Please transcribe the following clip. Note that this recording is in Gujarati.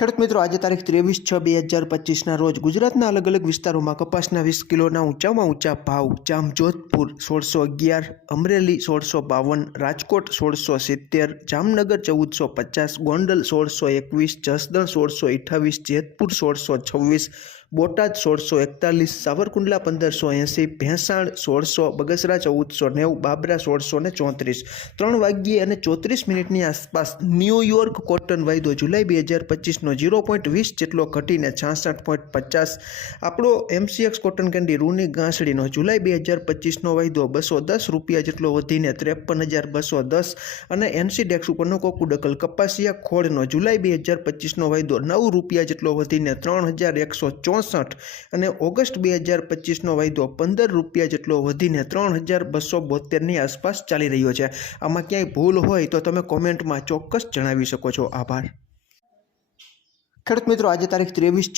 ખેડૂત મિત્રો, આજે તારીખ 23/6/2025 રોજ ગુજરાતના અલગ અલગ વિસ્તારોમાં કપાસના 20 કિલોના ઊંચામાં ઊંચા ભાવ. જામજોધપુર 1611, અમરેલી 1652, રાજકોટ 1670, જામનગર 1450, ગોંડલ 1621, જસદણ 1628, જેતપુર 1626, બોટાદ 1641, સાવરકુંડલા 1580, ભેંસાણ 1600, બગસરા 1490, બાબરા 1634. 3 વાગ્યે અને 34 મિનિટની આસપાસ ન્યૂયોર્ક કોટન વાયદો જુલાઈ 2025નો 0.20 જેટલો ઘટીને 66.50. આપણો MCX કોટન કેન્ડી રૂની ગાંસડીનો જુલાઈ 2025નો વાયદો ₹210 જેટલો વધીને 53,210. અને NCDEX ઉપરનો કોકુડકલ કપાસિયા ખોળનો જુલાઈ 2025નો વાયદો ₹9 જેટલો વધીને 3,164. અને ઓગસ્ટ 2025નો વાયદો ₹15 જેટલો વધીને 3,272ની આસપાસ ચાલી રહ્યો છે. આમાં ક્યાંય ભૂલ હોય તો તમે કોમેન્ટમાં ચોક્કસ જણાવી શકો છો. આભાર. ખેડૂત મિત્રો, આજે તારીખ 23/6